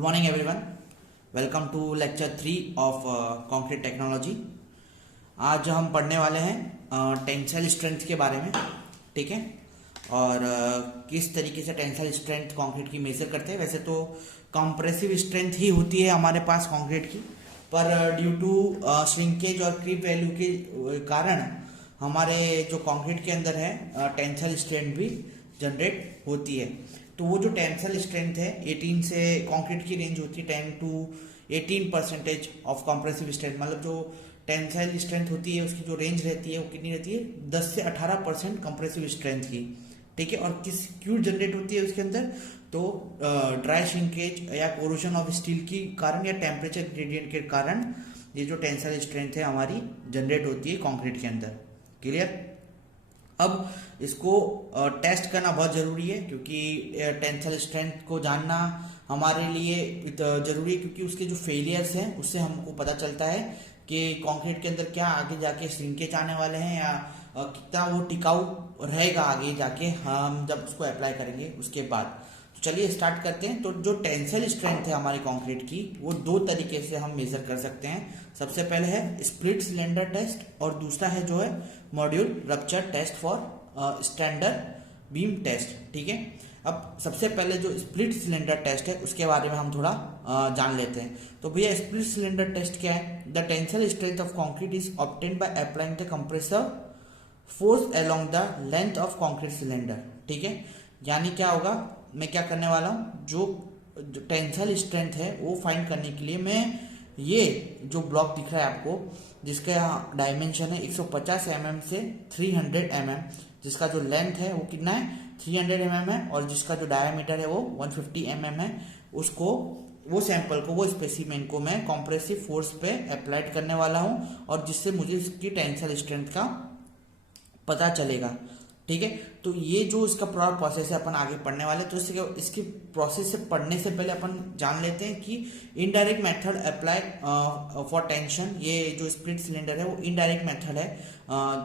morning everyone. Welcome to lecture 3 of concrete technology. आज हम पढ़ने वाले हैं टेंसाइल स्ट्रेंथ के बारे में, ठीक है। और किस तरीके से टेंसाइल स्ट्रेंथ कंक्रीट की मेजर करते हैं। वैसे तो कंप्रेसिव स्ट्रेंथ ही होती है हमारे पास कंक्रीट की, पर ड्यू टू श्रिंकेज और क्रीप वैल्यू के कारण हमारे जो कंक्रीट के अंदर है टेंसाइल स्ट्रेंथ भी जनरेट होती है। तो वो जो टेंसाइल स्ट्रेंथ है 18 से कंक्रीट की रेंज होती है 10 to 18% ऑफ कंप्रेसिव स्ट्रेंथ, मतलब जो टेंसाइल स्ट्रेंथ होती है उसकी जो रेंज रहती है वो कितनी रहती है 10 से 18% कंप्रेसिव स्ट्रेंथ की, ठीक है। और किस क्यों जनरेट होती है उसके अंदर, तो ड्राई श्रिंकेज या कोरोजन ऑफ स्टील के कारण या टेम्परेचर ग्रेडियंट के कारण ये जो टेंसाइल स्ट्रेंथ है हमारी जनरेट होती है कंक्रीट के अंदर। क्लियर। अब इसको टेस्ट करना बहुत ज़रूरी है, क्योंकि टेंसाइल स्ट्रेंथ को जानना हमारे लिए ज़रूरी है, क्योंकि उसके जो फेलियर्स हैं उससे हमको पता चलता है कि कंक्रीट के अंदर क्या आगे जाके श्रिंकेज आने वाले हैं या कितना वो टिकाऊ रहेगा आगे जाके हम जब उसको अप्लाई करेंगे उसके बाद। तो चलिए स्टार्ट करते हैं। तो जो टेंसाइल स्ट्रेंथ है हमारी कंक्रीट की वो दो तरीके से हम मेजर कर सकते हैं। सबसे पहले है स्प्लिट सिलेंडर टेस्ट और दूसरा है जो है module rupture test for standard beam test, ठीक है। अब सबसे पहले जो स्प्लिट सिलेंडर टेस्ट है उसके बारे में हम थोड़ा जान लेते हैं। तो भैया स्प्लिट सिलेंडर टेस्ट क्या है। The tensile strength of concrete is obtained by applying the compressor force along the length of concrete cylinder, ठीक है। यानी क्या होगा, मैं क्या करने वाला हूँ, जो टेंसाइल स्ट्रेंथ है वो फाइंड करने के लिए मैं ये जो ब्लॉक दिख रहा है आपको, जिसका यहाँ डायमेंशन है 150 mm से 300 mm, जिसका जो लेंथ है वो कितना है 300 mm है और जिसका जो डायमीटर है वो 150 mm है, उसको वो सैंपल को वो स्पेसिमेन को मैं कॉम्प्रेसिव फोर्स पे अप्लाइड करने वाला हूँ और जिससे मुझे इसकी टेंसाइल स्ट्रेंथ का पता चलेगा, ठीक है। तो ये जो इसका पूरा प्रोसेस है अपन आगे पढ़ने वाले। तो इसकी प्रोसेस से पढ़ने से पहले अपन जान लेते हैं कि indirect method apply for tension. ये जो स्प्लिट सिलेंडर है वो इनडायरेक्ट मेथड है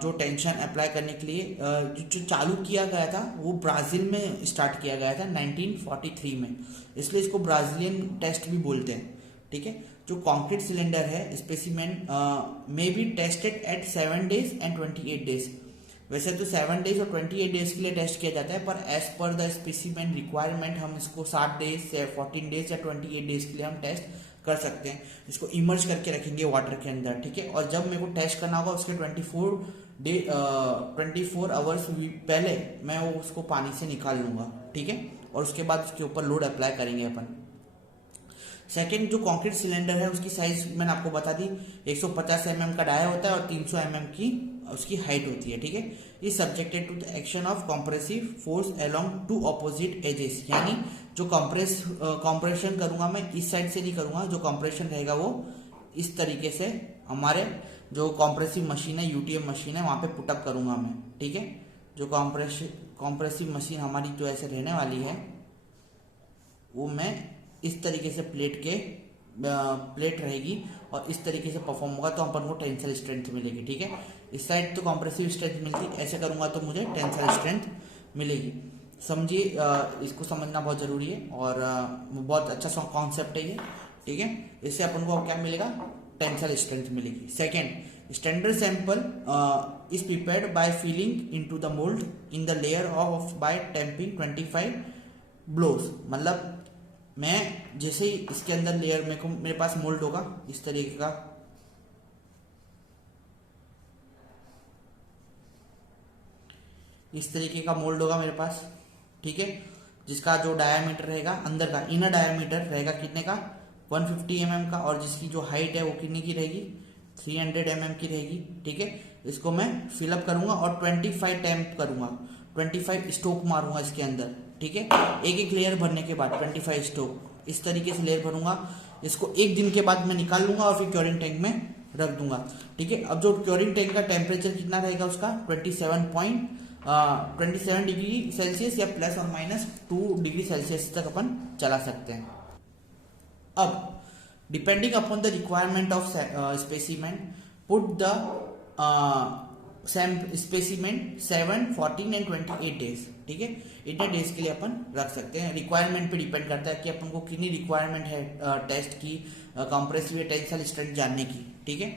जो टेंशन अप्लाई करने के लिए जो चालू किया गया था वो ब्राजील में स्टार्ट किया गया था 1943 में, इसलिए इसको ब्राजीलियन टेस्ट भी बोलते हैं, ठीक है। जो कंक्रीट सिलेंडर है स्पेसिमेन में be tested eight 7 days and 28 days। वैसे तो 7 days और 28 days के लिए टेस्ट किया जाता है, पर as per the specimen requirement हम इसको 7 days से 14 days या 28 days के लिए हम टेस्ट कर सकते हैं। इसको इमर्ज करके रखेंगे वाटर के अंदर, ठीक है। और जब मेरे को टेस्ट करना होगा उसके 24 आवर्स पहले मैं वो उसको पानी से निकाल लूंगा, ठीक है। और उसके बाद उसके ऊपर लोड अप्लाई करेंगे अपन। सेकेंड जो कंक्रीट सिलेंडर है उसकी साइज मैंने आपको बता दी 150 mm का डाया होता है और 300 mm की उसकी हाइट होती है, ठीक है। Is subjected to the action of compressive force along to opposite axes. यानी जो कंप्रेशन करूंगा मैं इस साइड से नहीं करूंगा, जो कंप्रेशन रहेगा वो इस तरीके से हमारे जो कंप्रेसिव मशीन है यूटीएम मशीन है वहां पे पुटअप करूंगा मैं, ठीक है। जो कंप्रेसिव मशीन हमारी जो ऐसे रहने वाली है वो मैं इस तरीके से प्लेट रहेगी और इस तरीके से परफॉर्म होगा तो अपन को टेंसाइल स्ट्रेंथ मिलेगी, ठीक है। इस साइड तो कंप्रेसिव स्ट्रेंथ मिलती, ऐसे करूंगा तो मुझे टेंसाइल स्ट्रेंथ मिलेगी। समझिए, इसको समझना बहुत जरूरी है और बहुत अच्छा कॉन्सेप्ट है ये, ठीक है। इससे अपन को क्या मिलेगा, टेंसाइल स्ट्रेंथ मिलेगी। Second, standard sample is prepared by filling into the mould in the layer of by tamping 25 blows. मतलब मैं जैसे ही इसके अंदर लेयर मेरे पास मोल्ड होगा इस तरीके का, इस तरीके का मोल्ड होगा मेरे पास, ठीक है। जिसका जो डायामीटर रहेगा अंदर का इनर डायामीटर रहेगा कितने का 150 mm का और जिसकी जो हाइट है वो कितनी की रहेगी 300 mm की रहेगी, ठीक है। इसको मैं फिलअप करूंगा और 25 टैंप करूंगा, 25 स्ट्रोक मारूंगा इसके अंदर, ठीक है। एक एक लेयर भरने के बाद 25 स्ट्रोक इस तरीके से लेयर भरूंगा। इसको एक दिन के बाद मैं निकाल लूंगा और फिर क्योरिंग टैंक में रख दूंगा, ठीक है। अब जो क्योरिंग टैंक का टेम्परेचर कितना रहेगा उसका 27 डिग्री सेल्सियस या ±2 डिग्री सेल्सियस तक अपन चला सकते हैं। अब depending upon the requirement of specimen put the specimen 7, 14 and 28 days, ठीक है। इतने डेज के लिए अपन रख सकते हैं। रिक्वायरमेंट पे डिपेंड करता है कि अपन को कितनी रिक्वायरमेंट है टेस्ट की कंप्रेसिव टेंसाइल स्ट्रेंथ जानने की, ठीक है।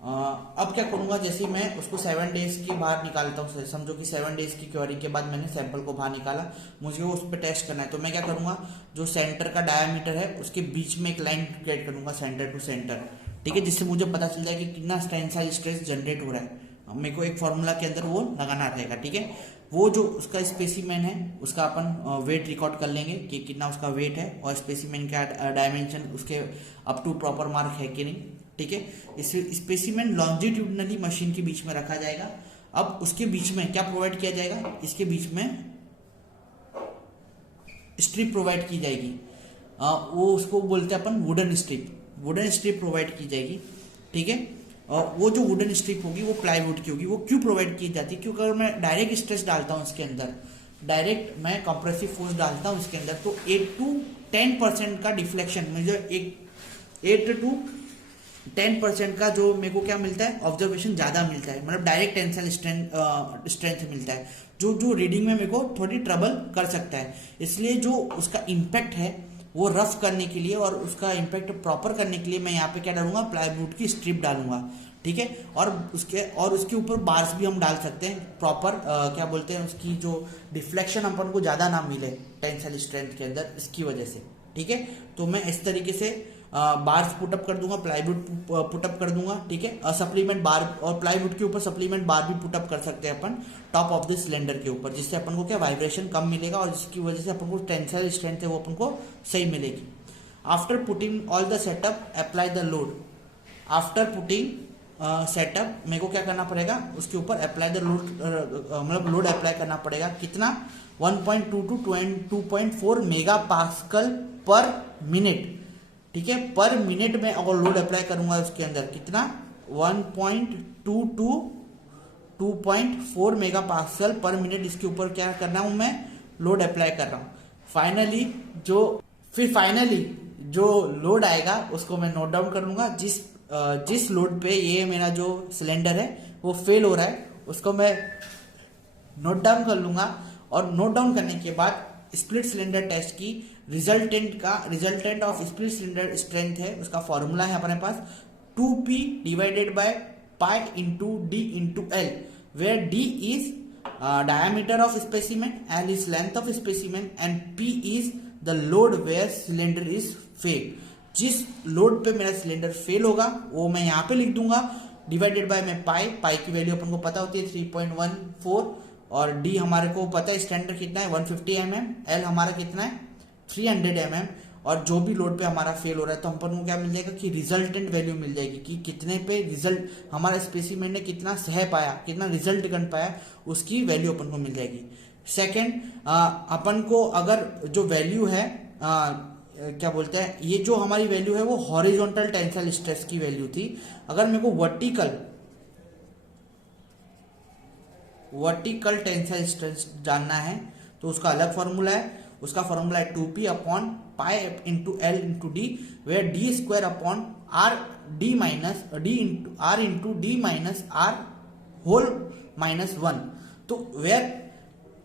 अब क्या करूंगा, जैसे मैं उसको 7 डेज के बाहर निकालता हूँ, समझो कि 7 डेज की क्वेरी के बाद मैंने सैंपल को बाहर निकाला, मुझे उस पर टेस्ट करना है, तो मैं क्या करूंगा, जो सेंटर का डायमीटर है उसके बीच में एक लाइन क्रिएट करूंगा सेंटर टू सेंटर, ठीक है, जिससे मुझे पता चल जाए कि कितना टेंसाइल स्ट्रेस जनरेट हो रहा है। मेरे को एक फॉर्मूला के अंदर वो लगाना रहेगा, ठीक है। वो जो उसका स्पेसिमेन है उसका अपन वेट रिकॉर्ड कर लेंगे कि कितना उसका वेट है और स्पेसिमेन का डायमेंशन उसके अप टू प्रॉपर मार्क है कि नहीं, ठीक है। इस स्पेसिमेन लॉन्जिट्यूडनली मशीन के बीच में रखा जाएगा। अब उसके बीच में क्या प्रोवाइड किया जाएगा, इसके बीच में स्ट्रिप प्रोवाइड की जाएगी, वो उसको बोलते हैं अपन वुडन स्ट्रिप प्रोवाइड की जाएगी, ठीक है। वो जो वुडन स्ट्रिप होगी वो प्लाईवुड की होगी। वो क्यों प्रोवाइड की जाती है, क्योंकि अगर मैं डायरेक्ट स्ट्रेस डालता हूँ इसके अंदर, डायरेक्ट मैं कंप्रेसिव फोर्स डालता हूँ इसके अंदर, तो 8 to 10% का डिफ्लेक्शन, मुझे 8 to 10% का जो मेरे को क्या मिलता है, ऑब्जर्वेशन ज्यादा मिलता है, मतलब डायरेक्ट टेंसाइल स्ट्रेंथ मिलता है, जो रीडिंग में मेरे को थोड़ी ट्रबल कर सकता है। इसलिए जो उसका इम्पैक्ट है वो रफ करने के लिए और उसका इम्पैक्ट प्रॉपर करने के लिए मैं यहाँ पे क्या डालूंगा, प्लाईवुड की स्ट्रिप डालूंगा, ठीक है। और उसके ऊपर बार्स भी हम डाल सकते हैं प्रॉपर, क्या बोलते हैं, उसकी जो डिफ्लेक्शन अपन को ज्यादा ना मिले टेंसाइल स्ट्रेंथ के अंदर, इसकी वजह से, ठीक है। तो मैं इस तरीके से बार्स पुटअप कर दूंगा, प्लाईवुड पुटअप कर दूंगा, ठीक है। सप्लीमेंट बार और प्लाईवुड के ऊपर सप्लीमेंट बार भी पुटअप कर सकते हैं अपन टॉप ऑफ द सिलेंडर के ऊपर, जिससे अपन को क्या वाइब्रेशन कम मिलेगा और जिसकी वजह से अपन को टेंसाइल स्ट्रेंथ है वो अपन को सही मिलेगी। After putting all the setup apply the load. After putting setup मेरे को क्या करना पड़ेगा, उसके ऊपर अप्लाई द लोड, मतलब लोड अप्लाई करना पड़ेगा। कितना, 1.2 to 2.4 मेगा पास्कल पर मिनट, ठीक है। पर मिनट में अगर लोड अप्लाई करूंगा उसके अंदर कितना, 1.2 to 2.4 मेगा पास्कल पर मिनट, इसके ऊपर क्या करना हूं मैं, लोड अप्लाई कर रहा हूं। फाइनली जो लोड आएगा उसको मैं नोट डाउन कर लूंगा। जिस लोड पे ये मेरा जो सिलेंडर है वो फेल हो रहा है उसको मैं नोट डाउन कर लूंगा। और नोट डाउन करने के बाद स्प्लिट सिलेंडर टेस्ट की resultant of split cylinder strength है, उसका फॉर्मूला है अपने पास 2p divided by pi into D into L, where d is diameter of specimen, L is length of specimen and P is the load where cylinder is fail। जिस load पे मेरा cylinder fail होगा वो मैं यहाँ पे लिख दूंगा, डिवाइडेड बाय में पाई की वैल्यू अपन को पता होती है 3.14 और डी हमारे को पता है स्टैंडर्ड कितना है 150 mm, एल हमारा कितना है 300 mm, और जो भी लोड पे हमारा फेल हो रहा है तो अपन को क्या मिल जाएगा कि रिजल्टेंट वैल्यू मिल जाएगी कि कितने पे रिजल्ट हमारा स्पेसिमेन ने कितना सह पाया, कितना रिजल्ट कर पाया, उसकी वैल्यू अपन को मिल जाएगी। सेकेंड, अपन को अगर जो वैल्यू है क्या बोलते हैं, ये जो हमारी वैल्यू है वो हॉरिजॉन्टल टेंसाइल स्ट्रेस की वैल्यू थी। अगर मेरे को वर्टिकल टेंसाइल स्ट्रेस जानना है तो उसका अलग फॉर्मूला है, उसका फॉर्मूला है 2p upon pi into L into D, where D square upon R D minus D into R into D minus R whole minus 1। तो वेयर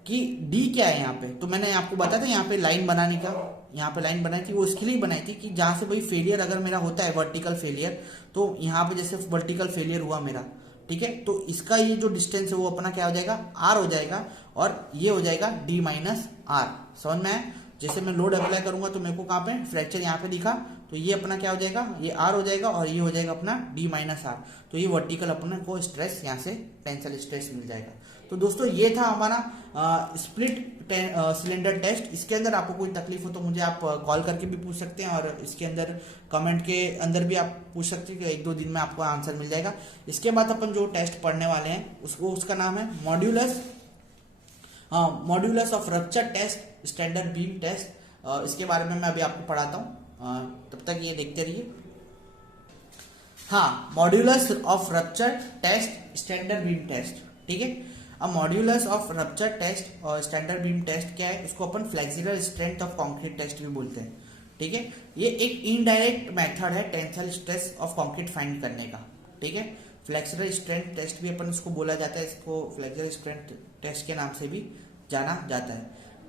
कि डी क्या है यहाँ पे, तो मैंने आपको बताया था यहाँ पे लाइन बनाने का, यहाँ पे लाइन बनाई थी वो इसके लिए बनाई थी कि जहां से भाई फेलियर अगर मेरा होता है वर्टिकल फेलियर, तो यहाँ पे जैसे वर्टिकल फेलियर हुआ मेरा, ठीक है, तो इसका ये जो डिस्टेंस है वो अपना क्या हो जाएगा, आर हो जाएगा और ये हो जाएगा डी माइनस आर। समझ में आया? जैसे मैं लोड अप्लाई करूंगा तो मेरे को कहाँ पे फ्रैक्चर यहाँ पे दिखा, तो ये अपना क्या हो जाएगा, ये आर हो जाएगा और ये हो जाएगा अपना डी माइनस आर, तो ये वर्टिकल अपने को स्ट्रेस यहाँ से टेंसाइल स्ट्रेस मिल जाएगा। तो दोस्तों ये था हमारा स्प्लिट सिलेंडर टेस्ट। इसके अंदर आपको कोई तकलीफ हो तो मुझे आप कॉल करके भी पूछ सकते हैं और इसके अंदर कमेंट के अंदर भी आप पूछ सकते हैं कि 1-2 दिन में आपको आंसर मिल जाएगा। इसके बाद अपन जो टेस्ट पढ़ने वाले हैं उसका नाम है modulus of rupture test, standard beam test. इसके बारे में मैं अभी आपको पढ़ाता हूँ, तब तक ये देखते रहिए। हाँ, modulus of rupture test, standard beam test, ठीक है। अब मॉड्यूलस ऑफ रप्चर टेस्ट और स्टैंडर्ड बीम टेस्ट क्या है, उसको अपन flexible strength of concrete test भी बोलते हैं, ठीक है। ये एक इनडायरेक्ट मेथड है tensile stress of concrete find करने का, ठीक है। फ्लेक्सुरल स्ट्रेंथ टेस्ट भी अपन इसको बोला जाता है, इसको फ्लेक्सुरल स्ट्रेंथ टेस्ट के नाम से भी जाना जाता है।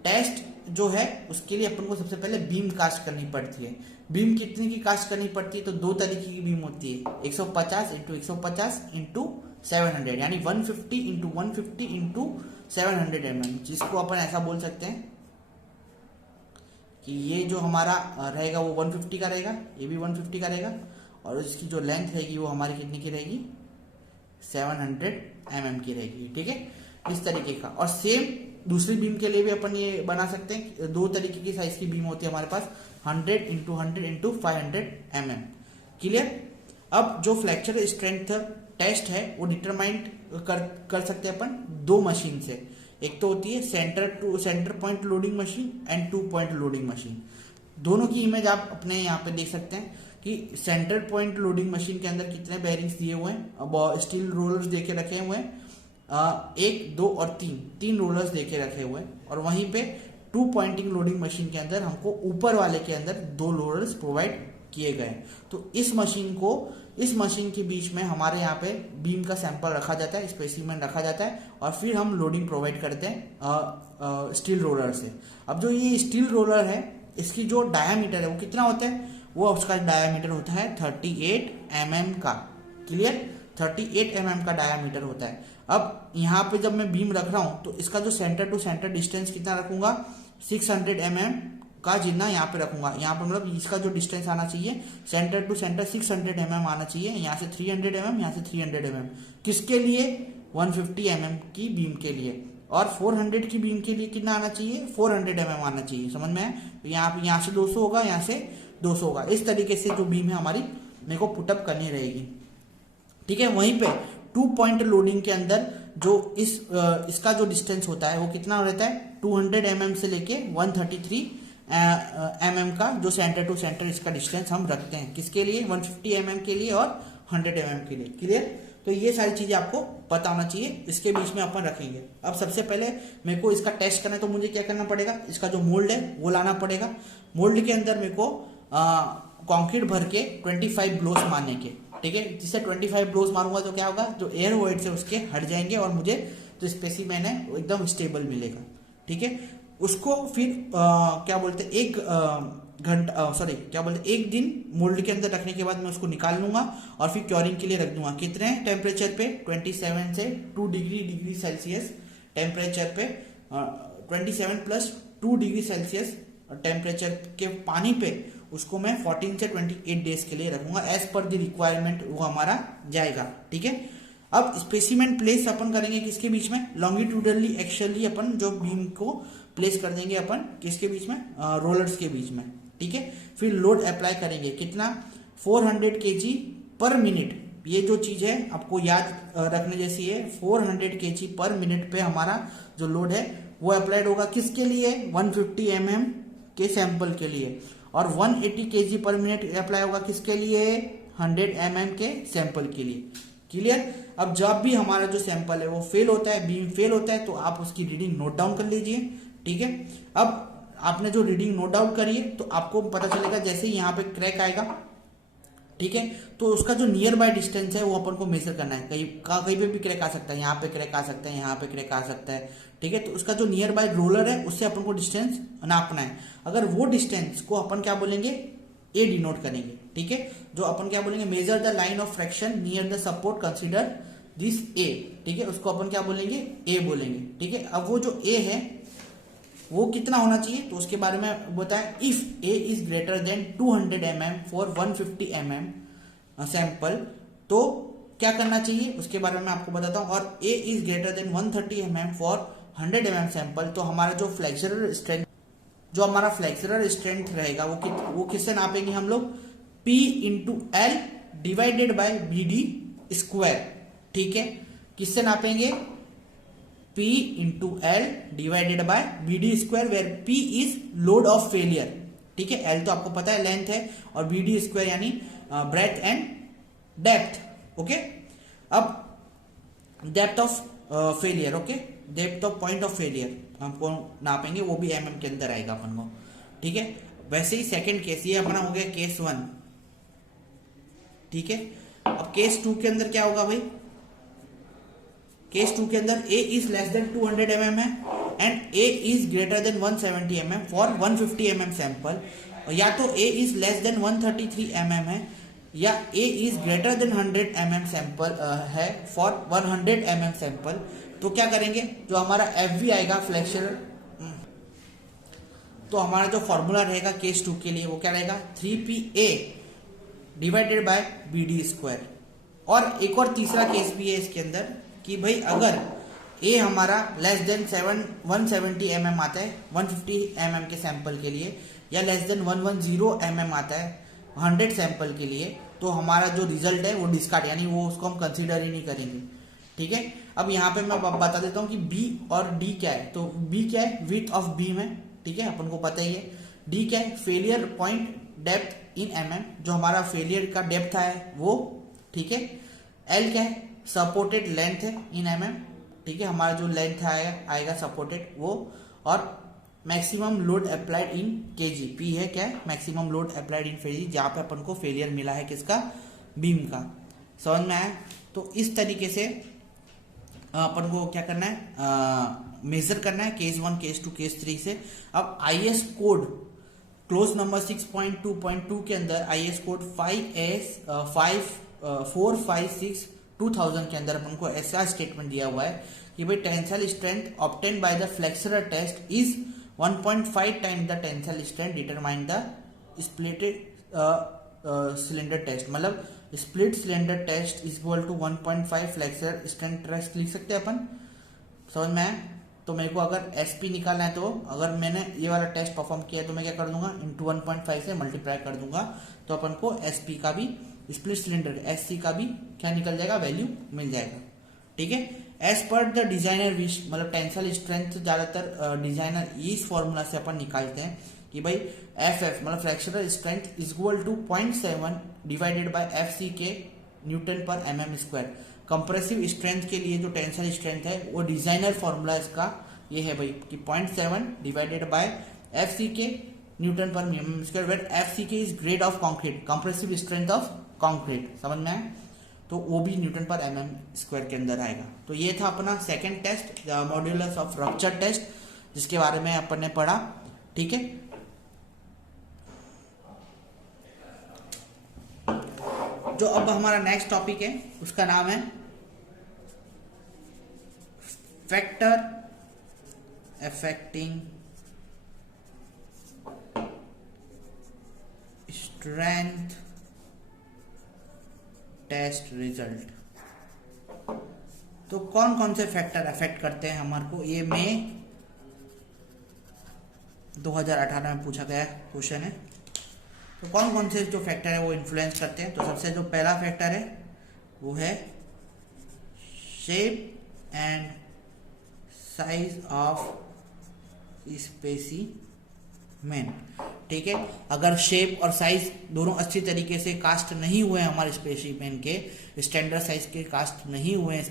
टेस्ट जो है उसके लिए अपन को सबसे पहले बीम कास्ट करनी पड़ती है। बीम कितने की कास्ट करनी पड़ती है? तो दो तरीके की बीम होती है, 150 इंटू 150 इंटू 700, यानी 150 इंटू 150 इंटू 700 mm, जिसको अपन ऐसा बोल सकते हैं कि ये जो हमारा रहेगा वो 150 का रहेगा, ये भी 150 का रहेगा, और इसकी जो लेंथ रहेगी वो हमारी कितनी की रहेगी? 700 mm की रहेगी। ठीक है, इस तरीके का। और सेम दूसरी बीम के लिए भी अपन ये बना सकते हैं, दो तरीके की साइज की बीम होती है हमारे पास, 100 इंटू 100 इंटू 500 mm। क्लियर? अब जो फ्रैक्चर स्ट्रेंथ टेस्ट है वो डिटरमाइंड कर सकते हैं अपन दो मशीन से। एक तो होती है centre point loading machine and 2 point loading machine. दोनों की इमेज आप अपने यहाँ पे देख सकते हैं कि सेंटर पॉइंट लोडिंग मशीन के अंदर कितने बेयरिंग्स दिए हुए हैं, अब स्टील रोलर्स देके रखे हुए हैं, 1, 2 और 3 रोलर्स देके रखे हुए हैं। और वहीं पे 2 पॉइंटिंग लोडिंग मशीन के अंदर हमको ऊपर वाले के अंदर 2 रोलर्स प्रोवाइड किए गए। तो इस मशीन के बीच में हमारे यहाँ पे बीम का सैंपल रखा जाता है, स्पेसिमेन रखा जाता है, और फिर हम लोडिंग प्रोवाइड करते हैं स्टील रोलर से। अब जो ये स्टील रोलर है इसकी जो डायामीटर है वो कितना होता है? वो उसका डायामीटर होता है 38 mm का। क्लियर? 38 mm का डायामीटर होता है। अब यहाँ पे जब मैं बीम रख रहा हूं तो इसका जो सेंटर टू सेंटर डिस्टेंस कितना रखूंगा? 600 mm का जितना यहाँ पे रखूंगा। यहाँ पे मतलब इसका जो डिस्टेंस आना चाहिए सेंटर टू सेंटर 600 mm आना चाहिए, यहाँ से 300 mm, यहाँ से 300 mm। किसके लिए? 150 mm की बीम के लिए। और 400 की बीम के लिए कितना आना चाहिए? 400 mm आना चाहिए। समझ में है? तो यहाँ से 200 होगा, यहाँ से 200 होगा। इस तरीके से जो बीम है हमारी मेरे को पुटअप करनी रहेगी। ठीक है, वहीं पे 2 पॉइंट लोडिंग के अंदर जो इसका जो डिस्टेंस होता है वो कितना रहता है? 200 mm से लेके 133 mm का जो सेंटर टू सेंटर इसका डिस्टेंस हम रखते हैं। किसके लिए? 150 mm के लिए और 100 mm के लिए। क्लियर? तो ये सारी चीजें आपको पता होना चाहिए, इसके बीच में अपन रखेंगे। अब सबसे पहले मेरे को इसका टेस्ट करना है तो मुझे क्या करना पड़ेगा? इसका जो मोल्ड है वो लाना पड़ेगा। मोल्ड के अंदर मेरे को कंक्रीट भर के 25 ब्लोस मारने के। ठीक है, जिससे 25 ब्लोस मारूंगा तो क्या होगा? जो एयर वॉइड से उसके हट जाएंगे और मुझे जो स्पेसिमेन है वो एकदम स्टेबल मिलेगा। ठीक है, उसको फिर क्या बोलते एक दिन मोल्ड के अंदर रखने के बाद मैं उसको निकाल लूंगा और फिर क्योरिंग के लिए रख दूंगा। कितने टेम्परेचर पे? 27 से 2 डिग्री सेल्सियस टेम्परेचर पे, 27 प्लस 2 डिग्री सेल्सियस टेम्परेचर के पानी पे उसको मैं 14 से 28 डेज के लिए रखूंगा। एज पर द रिक्वायरमेंट वो हमारा जाएगा। ठीक है, अब स्पेसिमेन प्लेस अपन करेंगे किसके बीच में? लॉन्गिट्यूडनली एक्सियली अपन जो बीम को प्लेस कर देंगे अपन किसके बीच में? रोलर्स के बीच में। ठीक है, फिर लोड अप्लाई करेंगे। कितना? 400 kg पर मिनट। ये जो चीज है आपको याद रखने जैसी है, 400 kg पर मिनट पे हमारा जो लोड है वो अप्लाइड होगा। किसके लिए? 150 mm के सैंपल के लिए। और 180 kg पर मिनट अप्लाई होगा किसके लिए? 100 mm के सैंपल के लिए। क्लियर? अब जब भी हमारा जो सैंपल है वो फेल होता है, बीम फेल होता है, तो आप उसकी रीडिंग नोट डाउन कर लीजिए। ठीक है, अब आपने जो रीडिंग नोट डाउन करी है तो आपको पता चलेगा जैसे ही यहाँ पे क्रैक आएगा, ठीक है, तो उसका जो नियर बाय डिस्टेंस है वो अपन को मेजर करना है। कहीं पे भी क्रैक आ सकता है, यहाँ पे क्रैक आ सकता है, यहाँ पे क्रैक आ सकता है। ठीक है, तो उसका जो नियर बाय रोलर है उससे अपन को डिस्टेंस नापना है। अगर वो डिस्टेंस को अपन क्या बोलेंगे? ए डिनोट करेंगे। ठीक है, जो अपन क्या बोलेंगे? Major the line of fraction near the support, consider this A. ठीक है, उसको अपन क्या बोलेंगे? ए बोलेंगे। ठीक है, अब वो जो ए है वो कितना होना चाहिए तो उसके बारे में बताएं। If A is greater then 200 mm for 150 mm sample, तो क्या करना चाहिए उसके बारे में आपको बताता हूं। और A is greater than 130 mm for 100 mm sample, तो हमारा जो फ्लेक्सुरल स्ट्रेंथ रहेगा वो किससे नापेंगे हम लोग? P into L divided by B D square. ठीक है, किससे नापेंगे? P into L divided by B D square, where P is load of failure. ठीक है, L तो आपको पता है लेंथ है, और बी डी स्क्वायर यानी ब्रेथ एंड डेप्थ। ओके, अब depth of failure, okay, depth of point of failure हमको नापेंगे, वो भी mm के अंदर आएगा अपन को। ठीक है, वैसे ही सेकंड केस, ये अपना हो गया केस 1। ठीक है, अब केस 2 के अंदर क्या होगा भाई, केस 2 के अंदर A is less than 200 mm है and A is greater then 170 mm for 150 mm sample, या तो A is less than 133 mm है या A is greater then 100 mm sample है फॉर 100 mm सैंपल। तो क्या करेंगे, जो हमारा FV आएगा फ्लेक्सर, तो हमारा जो फॉर्मूला रहेगा केस 2 के लिए वो क्या रहेगा 3PA divided by BD square. और एक और तीसरा केस भी है इसके अंदर कि भाई अगर A हमारा लेस देन 170 mm आता है 150 mm के सैंपल के लिए, या लेस देन 110 mm आता है 100 सैंपल के लिए, तो हमारा जो रिजल्ट है वो डिस्कार्ड, यानी वो उसको हम कंसीडर ही नहीं करेंगे। ठीक है, अब यहाँ पे मैं बता देता हूँ कि B और D क्या है। तो B क्या है, विड्थ ऑफ बीम है, ठीक है, अपन को पता ही है। D क्या है, failure point depth in mm, जो हमारा फेलियर का डेप्थ है वो, ठीक है। L क्या है, सपोर्टेड लेंथ है इन mm, ठीक है, हमारा जो लेंथ आएगा सपोर्टेड वो। और maximum load applied in kg, P है क्या है, maximum load applied in kg, जहाँ पे अपन को फेलियर मिला है किसका, बीम का। समझ में आया? तो इस तरीके से अपन को क्या करना है, मेजर करना है केस 1, केस 2, केस 3 से। अब IS कोड क्लोज नंबर 6.2.2 के अंदर IS कोड 456 2000 के अंदर अपन को ऐसा स्टेटमेंट दिया हुआ है कि भाई tensile strength obtained by the flexural test is 1.5 time the tensile strength determine the splitted cylinder test, मतलब split cylinder test is equal to 1.5 flexural strength test लिख सकते हैं अपन। समझ में आया? तो मेरे को अगर SP निकालना है, तो अगर मैंने ये वाला टेस्ट परफॉर्म किया है तो मैं क्या कर दूंगा, इंटू 1.5 से मल्टीप्लाई कर दूंगा, तो अपन को SP का भी, स्प्लिट सिलेंडर SC का भी क्या निकल जाएगा, वैल्यू मिल जाएगा। ठीक है, as per the designer wish, मतलब टेंसाइल स्ट्रेंथ ज्यादातर डिजाइनर इस फॉर्मूला से अपन निकालते हैं कि भाई FF मतलब fractural strength is equal to 0.7 divided by FCK newton पर mm स्क्वायर। कंप्रेसिव स्ट्रेंथ के लिए जो टेंसाइल स्ट्रेंथ है वो डिजाइनर फॉर्मूला इसका ये है भाई कि 0.7 डिवाइडेड बाय FCK न्यूटन पर mm square, where FCK is grade of concrete, compressive strength of concrete. समझ में आया? तो वो भी न्यूटन पर mm स्क्वायर के अंदर आएगा। तो ये था अपना second test, modulus of rupture test, जिसके बारे में अपन ने पढ़ा। ठीक है, जो अब हमारा नेक्स्ट टॉपिक है उसका नाम है factor affecting strength test result. तो कौन कौन से फैक्टर अफेक्ट करते हैं हमारे को, ये मई 2018 में पूछा गया क्वेश्चन है। तो कौन कौन से जो फैक्टर है वो इन्फ्लुएंस करते हैं। तो सबसे जो पहला फैक्टर है वो है shape and size of specimen. ठीक है, अगर शेप और साइज दोनों अच्छी तरीके से कास्ट नहीं हुए हैं हमारे स्पेसिमेन के, स्टैंडर्ड साइज के कास्ट नहीं हुए हैं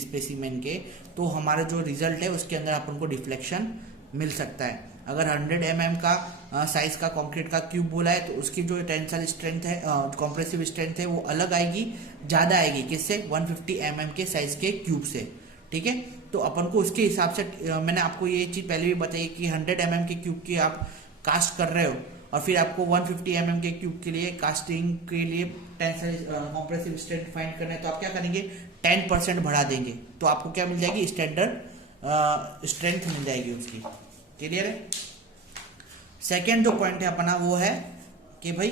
स्पेसिमेन के, तो हमारा जो रिजल्ट है उसके अंदर अपन को डिफ्लेक्शन मिल सकता है। अगर 100 mm का साइज का कंक्रीट का क्यूब बोला है तो उसकी जो टेंसाइल स्ट्रेंथ है, कॉम्प्रेसिव स्ट्रेंथ है, वो अलग आएगी, ज्यादा आएगी किससे, 150 mm के साइज के क्यूब से। ठीक है, तो अपन को उसके हिसाब से, मैंने आपको ये चीज पहले भी बताई कि 100 mm के क्यूब की आप कास्ट कर रहे हो और फिर आपको 150 mm के क्यूब के लिए कास्टिंग के लिए टेंसाइल कॉम्प्रेसिव स्ट्रेंथ फाइंड करना है, तो आप क्या करेंगे, 10% बढ़ा देंगे, तो आपको क्या मिल जाएगी, स्टैंडर्ड स्ट्रेंथ मिल जाएगी उसकी। क्लियर है? सेकेंड जो पॉइंट है अपना वो है कि भाई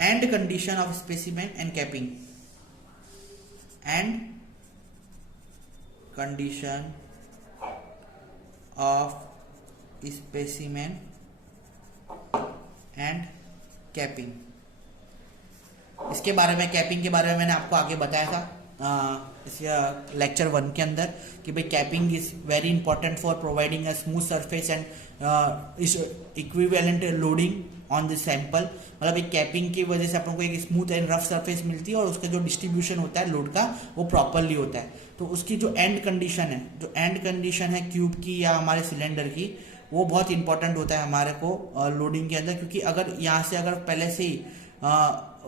and condition of specimen and capping, and condition of specimen and capping. इसके बारे में, कैपिंग के बारे में मैंने आपको आगे बताया था लेक्चर 1 के अंदर कि भाई capping is very important for providing a smooth surface and equivalent loading on this sample. मतलब एक कैपिंग की वजह से अपन को एक स्मूथ एंड रफ सरफेस मिलती है और उसका जो डिस्ट्रीब्यूशन होता है लोड का वो प्रॉपरली होता है। तो उसकी जो एंड कंडीशन है, जो एंड कंडीशन है क्यूब की या हमारे सिलेंडर की, वो बहुत इंपॉर्टेंट होता है हमारे को लोडिंग के अंदर, क्योंकि अगर यहाँ से अगर पहले से ही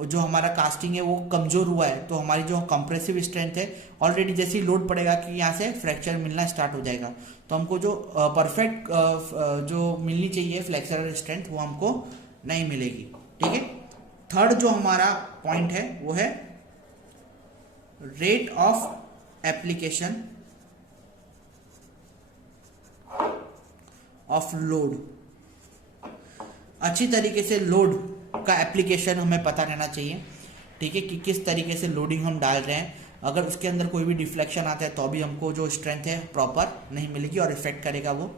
जो हमारा कास्टिंग है वो कमज़ोर हुआ है, तो हमारी जो कंप्रेसिव स्ट्रेंथ है ऑलरेडी जैसे ही लोड पड़ेगा कि यहाँ से फ्रैक्चर मिलना स्टार्ट हो जाएगा, तो हमको जो परफेक्ट जो मिलनी चाहिए फ्लेक्सरल स्ट्रेंथ वो हमको नहीं मिलेगी। ठीक है। थर्ड जो हमारा पॉइंट है वो है rate of application of load. अच्छी तरीके से लोड का एप्लीकेशन हमें पता रहना चाहिए। ठीक है, कि किस तरीके से लोडिंग हम डाल रहे हैं, अगर उसके अंदर कोई भी डिफ्लेक्शन आता है तो भी हमको जो स्ट्रेंथ है प्रॉपर नहीं मिलेगी और इफेक्ट करेगा वो।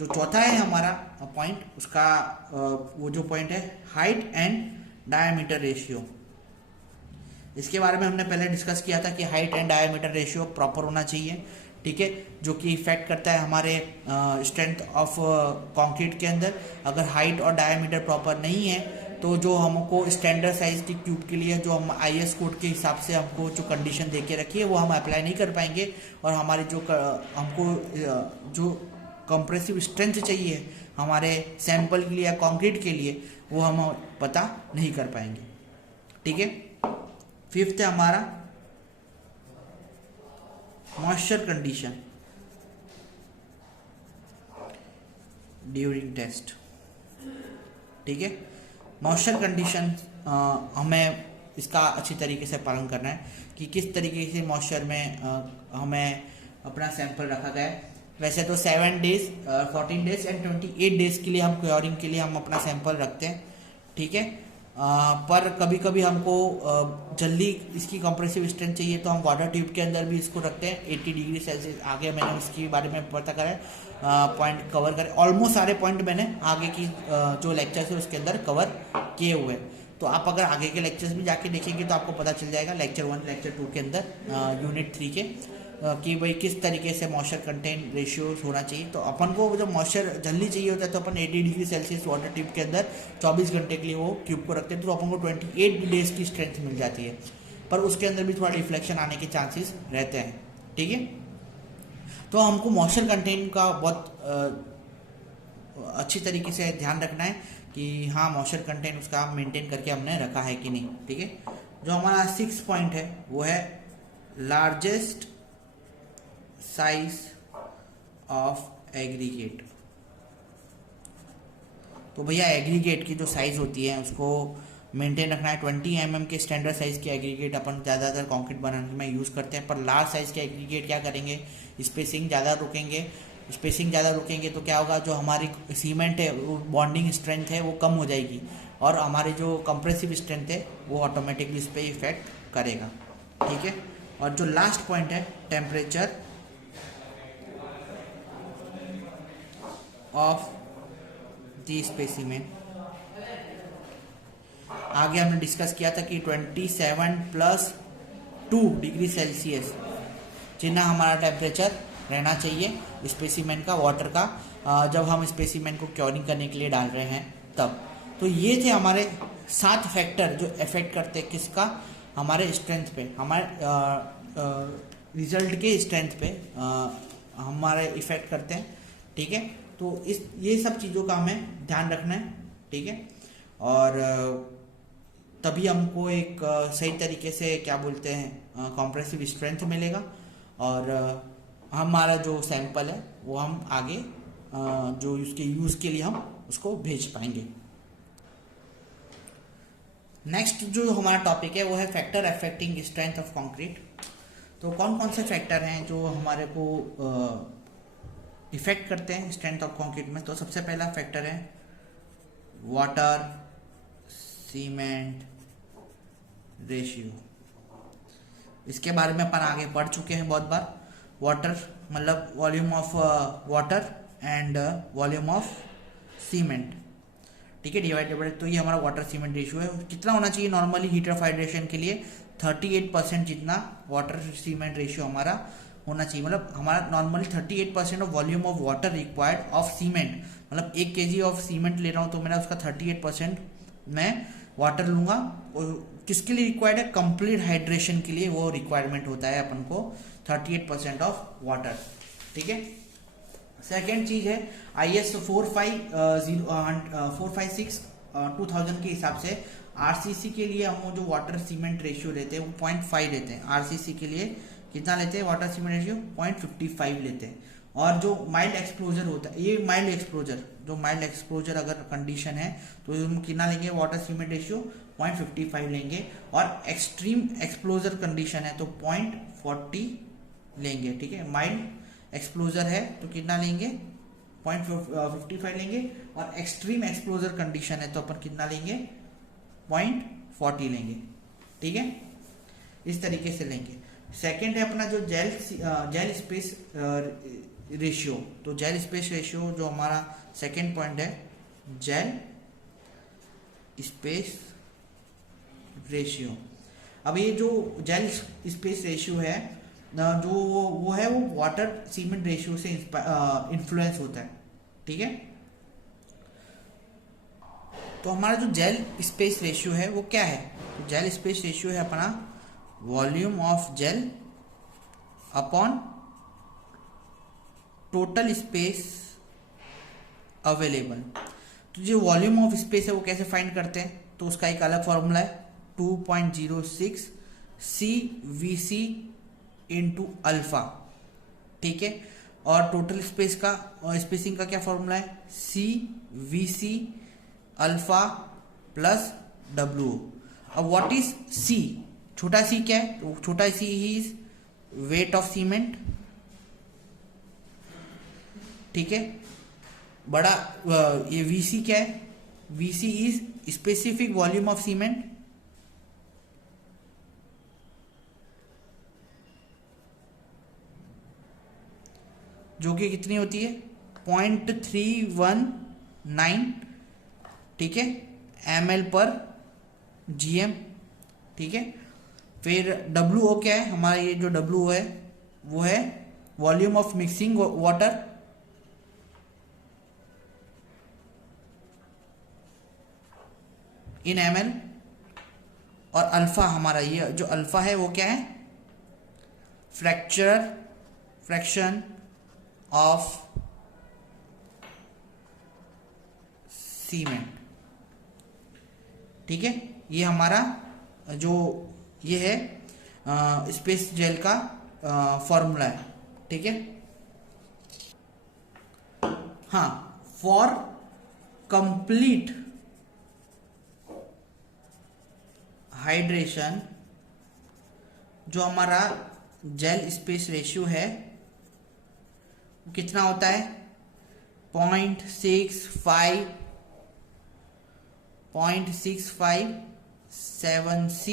जो चौथा है हमारा पॉइंट, उसका वो जो पॉइंट है हाइट एंड डायमीटर रेशियो। इसके बारे में हमने पहले डिस्कस किया था कि height and diameter ratio proper होना चाहिए। ठीक है, जो कि इफेक्ट करता है हमारे स्ट्रेंथ ऑफ कंक्रीट के अंदर। अगर हाइट और डायमीटर प्रॉपर नहीं है तो जो हमको स्टैंडर्ड साइज की ट्यूब के लिए जो हम IS कोड के हिसाब से हमको जो कंडीशन दे के रखी है वो हम अप्लाई नहीं कर पाएंगे, और हमारी जो हमको जो कंप्रेसिव स्ट्रेंथ चाहिए हमारे सैंपल के लिए या कंक्रीट के लिए वो हम पता नहीं कर पाएंगे। ठीक है। फिफ्थ है हमारा मॉइस्चर कंडीशन ड्यूरिंग टेस्ट। ठीक है, मॉइस्चर कंडीशन हमें इसका अच्छी तरीके से पालन करना है कि किस तरीके से मॉइस्चर में हमें अपना सैंपल रखा गया है। वैसे तो 7 डेज 14 डेज एंड 28 डेज के लिए हम क्योरिंग के लिए हम अपना सैंपल रखते हैं। ठीक है, पर कभी कभी हमको जल्दी इसकी कंप्रेसिव स्ट्रेंथ चाहिए तो हम वाटर ट्यूब के अंदर भी इसको रखते हैं 80 डिग्री सेल्सियस। आगे मैंने इसके बारे में पता करा है, पॉइंट कवर करे, ऑलमोस्ट सारे पॉइंट मैंने आगे की जो लेक्चर्स है उसके अंदर कवर किए हुए हैं। तो आप अगर आगे के लेक्चर्स भी जाके देखेंगे तो आपको पता चल जाएगा लेक्चर 1 लेक्चर 2 के अंदर यूनिट 3 के कि भाई किस तरीके से मॉइस्चर कंटेंट रेशियो होना चाहिए। तो अपन को जब मॉइस्चर जल्दी चाहिए होता है तो अपन 80 डिग्री सेल्सियस वाटर ट्यूब के अंदर 24 घंटे के लिए वो ट्यूब को रखते हैं, तो अपन को 28 डेज की स्ट्रेंथ मिल जाती है, पर उसके अंदर भी थोड़ा रिफ्लेक्शन आने के चांसेस रहते हैं। ठीक है, तो हमको मॉइस्चर कंटेंट का बहुत अच्छी तरीके से ध्यान रखना है कि हाँ मॉइस्चर कंटेंट उसका मेंटेन करके हमने रखा है कि नहीं। ठीक है, जो हमारा 6 पॉइंट है वो है लार्जेस्ट साइज ऑफ एग्रीगेट। तो भैया एग्रीगेट की जो साइज होती है उसको मेंटेन रखना है। 20 mm के स्टैंडर्ड साइज के एग्रीगेट अपन ज़्यादातर कंक्रीट बनाने में यूज़ करते हैं, पर लार्ज साइज के एग्रीगेट क्या करेंगे, स्पेसिंग ज़्यादा रुकेंगे। स्पेसिंग ज़्यादा रुकेंगे तो क्या होगा, जो हमारी सीमेंट है वो बॉन्डिंग स्ट्रेंथ है वो कम हो जाएगी और हमारी जो कंप्रेसिव स्ट्रेंथ है वो ऑटोमेटिकली इस पर इफेक्ट करेगा। ठीक है, और जो लास्ट पॉइंट है टेम्परेचर ऑफ द स्पेसिमेन। आगे हमने डिस्कस किया था कि 27+2 डिग्री सेल्सियस जितना हमारा टेम्परेचर रहना चाहिए स्पेसिमेन का, वाटर का, जब हम स्पेसिमेन को क्योरिंग करने के लिए डाल रहे हैं तब। तो ये थे हमारे 7 फैक्टर जो इफेक्ट करते हैं किसका, हमारे स्ट्रेंथ पे, हमारे रिजल्ट के स्ट्रेंथ पे हमारे इफेक्ट करते हैं। ठीक है, तो ये सब चीज़ों का हमें ध्यान रखना है। ठीक है, और तभी हमको एक सही तरीके से क्या बोलते हैं कॉम्प्रेसिव स्ट्रेंथ मिलेगा, और हमारा जो सैंपल है वो हम आगे जो उसके यूज़ के लिए हम उसको भेज पाएंगे। नेक्स्ट जो हमारा टॉपिक है वो है factor affecting strength of concrete. तो कौन कौन से फैक्टर हैं जो हमारे को इफेक्ट करते हैं स्ट्रेंथ ऑफ कंक्रीट में। तो सबसे पहला फैक्टर है वाटर सीमेंट रेशियो। इसके बारे में अपन आगे पढ़ चुके हैं बहुत बार। वाटर मतलब volume of water and volume of cement. ठीक है, डिवाइडेड बाय, तो ये हमारा वाटर सीमेंट रेशियो है। कितना होना चाहिए नॉर्मली हीट ऑफ हाइड्रेशन के लिए 38% जितना वाटर सीमेंट रेशियो हमारा होना चाहिए। मतलब हमारा normally 38% of volume of water required of cement, मतलब 1 kg ऑफ सीमेंट ले रहा हूँ तो मेरा उसका 38% मैं वाटर लूंगा। और किसके लिए रिक्वायर्ड है, कंप्लीट हाइड्रेशन के लिए वो रिक्वायरमेंट होता है अपन को 38% ऑफ वाटर। ठीक है, सेकेंड चीज है IS 456 2000 के हिसाब से आरसीसी के लिए हम जो वाटर सीमेंट रेशियो लेते हैं वो 0.5 लेते हैं। आरसीसी के लिए कितना लेते हैं वाटर सीमेंट रेशियो? 0.55 लेते हैं। और जो माइल्ड एक्सपोजर होता है, ये माइल्ड एक्सपोजर, जो माइल्ड एक्सपोजर अगर कंडीशन है तो हम कितना लेंगे वाटर सीमेंट रेशियो? 0.55 लेंगे। और एक्सट्रीम एक्सपोजर कंडीशन है तो 0.40 लेंगे। ठीक है, माइल्ड एक्सपोजर है तो कितना लेंगे? 0.55 लेंगे। और एक्सट्रीम एक्सपोजर कंडीशन है तो अपन कितना लेंगे? 0.40 लेंगे। ठीक है, इस तरीके से लेंगे। सेकंड है अपना जो जेल स्पेस रेशियो। तो जेल स्पेस रेशियो जो हमारा सेकंड पॉइंट है, जेल स्पेस रेशियो। अब ये जो जेल स्पेस रेशियो है जो वो है वो वाटर सीमेंट रेशियो से इन्फ्लुएंस होता है। ठीक है, तो हमारा जो जेल स्पेस रेशियो है वो क्या है? जेल स्पेस रेशियो है अपना volume of gel upon total space available. तो जो वॉल्यूम ऑफ स्पेस है वो कैसे फाइंड करते हैं? तो उसका एक अलग फॉर्मूला है 2.06 CVC इंटू अल्फा। ठीक है, और टोटल स्पेस का स्पेसिंग का क्या फॉर्मूला है? CVC alpha plus WO। अब व्हाट इज C? छोटा c क्या है? तो छोटा c is weight of cement. ठीक है, बड़ा ये VC क्या है? VC is specific volume of cement. जो कि कितनी होती है? 0.319। ठीक है, ml पर GM। ठीक है, फिर WO क्या है? हमारा ये जो WO है वो है volume of mixing water. In ml। और अल्फा, हमारा ये जो अल्फा है वो क्या है? Fraction of cement. ठीक है, ये हमारा जो ये है स्पेस जेल का फॉर्मूला है। ठीक है, हाँ, फॉर कंप्लीट हाइड्रेशन जो हमारा जेल स्पेस रेशियो है वो कितना होता है? 0.657C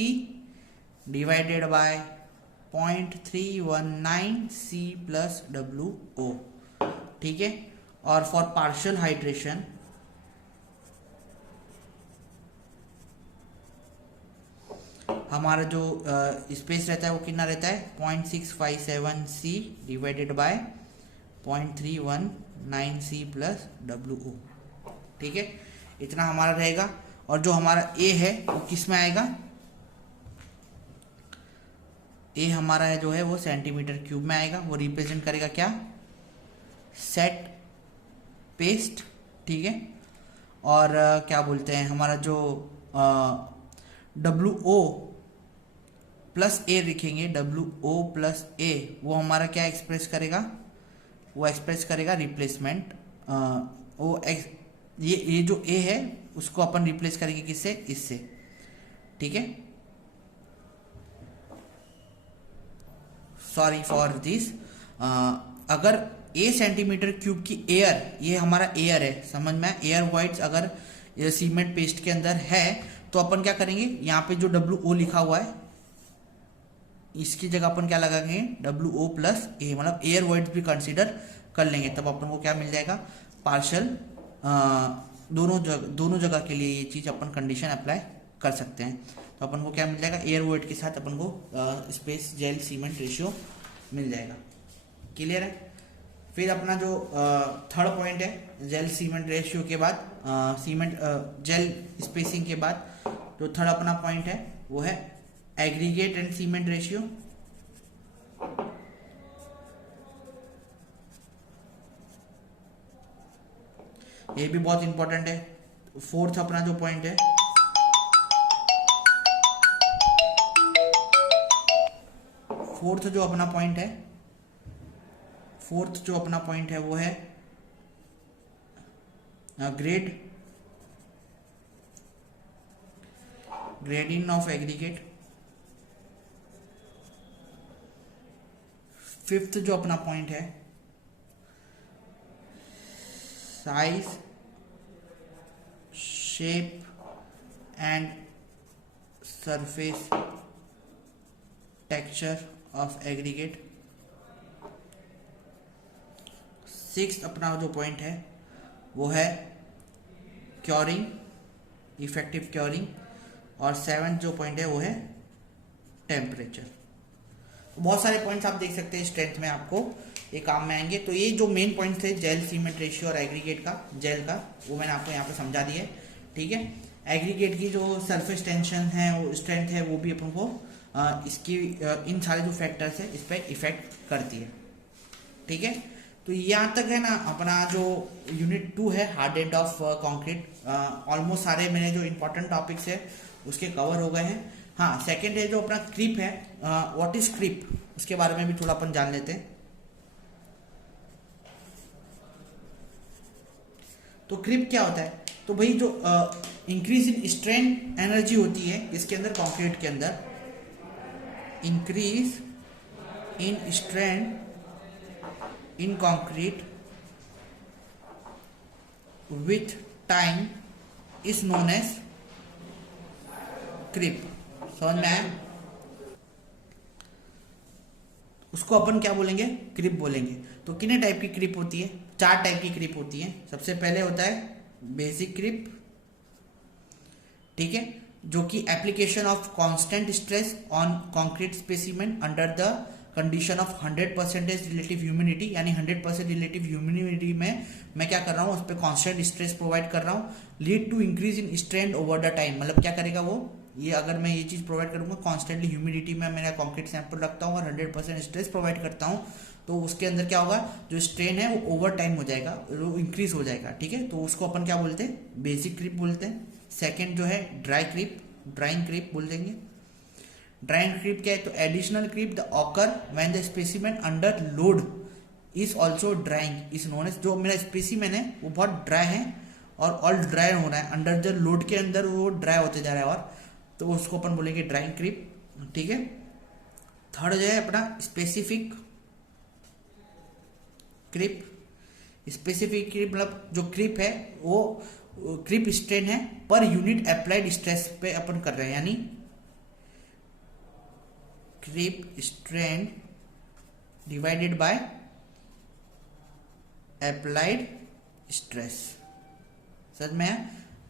divided by 0.319C plus WO। ठीक है, और फॉर पार्शियल हाइड्रेशन हमारा जो स्पेस रहता है वो कितना रहता है? 0.657C divided by 0.319C plus WO। ठीक है, इतना हमारा रहेगा। और जो हमारा A है वो किस में आएगा? A हमारा है जो है वो सेंटीमीटर क्यूब में आएगा। वो रिप्रेजेंट करेगा क्या? Set paste. ठीक है, और क्या बोलते हैं हमारा जो WO प्लस A लिखेंगे, WO प्लस A, वो हमारा क्या एक्सप्रेस करेगा? वो एक्सप्रेस करेगा रिप्लेसमेंट। ये जो A है उसको अपन रिप्लेस करेंगे किससे? इससे। ठीक है, सॉरी फॉर दिस। अगर A सेंटीमीटर क्यूब की एयर, ये हमारा एयर है, समझ में? एयर वाइट्स अगर सीमेंट पेस्ट के अंदर है तो अपन क्या करेंगे? यहाँ पे जो WO लिखा हुआ है इसकी जगह अपन क्या लगाएंगे? WO प्लस A, मतलब एयर वाइट्स भी कंसीडर कर लेंगे। तब अपन को क्या मिल जाएगा? पार्शियल। दोनों जगह के लिए ये चीज अपन कंडीशन अप्लाई कर सकते हैं। तो अपन को क्या मिल जाएगा? एयर वाइट के साथ अपन को स्पेस जेल सीमेंट रेशियो मिल जाएगा। क्लियर है? फिर अपना जो थर्ड पॉइंट है जेल सीमेंट रेशियो के बाद, जेल स्पेसिंग के बाद जो थर्ड अपना पॉइंट है वो है एग्रीगेट एंड सीमेंट रेशियो। ये भी बहुत इंपॉर्टेंट है। फोर्थ अपना जो पॉइंट है फोर्थ जो अपना पॉइंट है, वो है ग्रेडिंग ऑफ एग्रीगेट। फिफ्थ जो अपना पॉइंट है size, shape and surface texture of aggregate. Sixth अपना जो पॉइंट है वो है क्योरिंग, इफेक्टिव क्योरिंग। और सेवेंथ जो पॉइंट है वो है टेम्परेचर। बहुत सारे पॉइंट्स आप देख सकते हैं स्ट्रेंथ में, आपको ये काम में आएंगे। तो ये जो मेन पॉइंट्स थे जेल सीमेंट रेशियो और एग्रीगेट का, जेल का, वो मैंने आपको यहाँ पे समझा दिया है। ठीक है, एग्रीगेट की जो सरफेस टेंशन है, वो स्ट्रेंथ है, वो भी अपन को इसकी इन सारे जो फैक्टर्स है इस पर इफेक्ट करती है। ठीक है, तो यहाँ तक है ना अपना जो यूनिट 2 है हार्डेंड ऑफ कंक्रीट। ऑलमोस्ट सारे मेरे जो इंपॉर्टेंट टॉपिक्स है उसके कवर हो गए हैं। हाँ, सेकंड है जो अपना क्रीप है, व्हाट इज क्रीप, उसके बारे में भी थोड़ा अपन जान लेते हैं। तो क्रीप क्या होता है? तो भाई जो इंक्रीज इन स्ट्रेन एनर्जी होती है इसके अंदर, कंक्रीट के अंदर, increase in strain in concrete with time is known as creep. समझ में आया? उसको अपन क्या बोलेंगे? क्रीप बोलेंगे। तो कितने टाइप की क्रीप होती है? 4 टाइप की क्रीप होती है। सबसे पहले होता है बेसिक क्रीप, ठीक है, जो कि application of constant stress on concrete specimen under the condition of 100% relative humidity. यानी 100% रिलेटिव ह्यूमिडिटी में मैं क्या कर रहा हूँ, उस पर कांस्टेंट स्ट्रेस प्रोवाइड कर रहा हूँ। Lead to increase in strain over the time, मतलब क्या करेगा वो, ये अगर मैं ये चीज प्रोवाइड करूंगा, कॉन्स्टेंटली ह्यूमिडिटी में मेरा कंक्रीट सैंपल रखता हूँ और 100% स्ट्रेस प्रोवाइड करता हूँ, तो उसके अंदर क्या होगा, जो स्ट्रेन है वो ओवर टाइम हो जाएगा, वो इंक्रीज हो जाएगा। ठीक है, तो उसको अपन क्या बोलते हैं? बेसिक क्रीप बोलते हैं। सेकेंड जो है ड्राई क्रीप, ड्राइंग क्रीप बोल देंगे। ड्राइंग क्रीप क्या है? तो additional creep the occur when the specimen under load is also drawing is known as. जो मेरा स्पेसिमेन है वो बहुत ड्राई है और ऑल ड्राई हो रहा है, अंडर द लोड के अंदर वो ड्राई होते जा रहा है, और तो उसको अपन बोलेंगे ड्राइंग क्रीप। ठीक है, थर्ड जो है अपना स्पेसिफिक क्रीप। स्पेसिफिक क्रीप मतलब जो क्रीप है वो क्रीप स्ट्रेन है पर यूनिट अप्लाइड स्ट्रेस पे अपन कर रहे हैं, यानी creep strain divided by applied stress. समझ में है?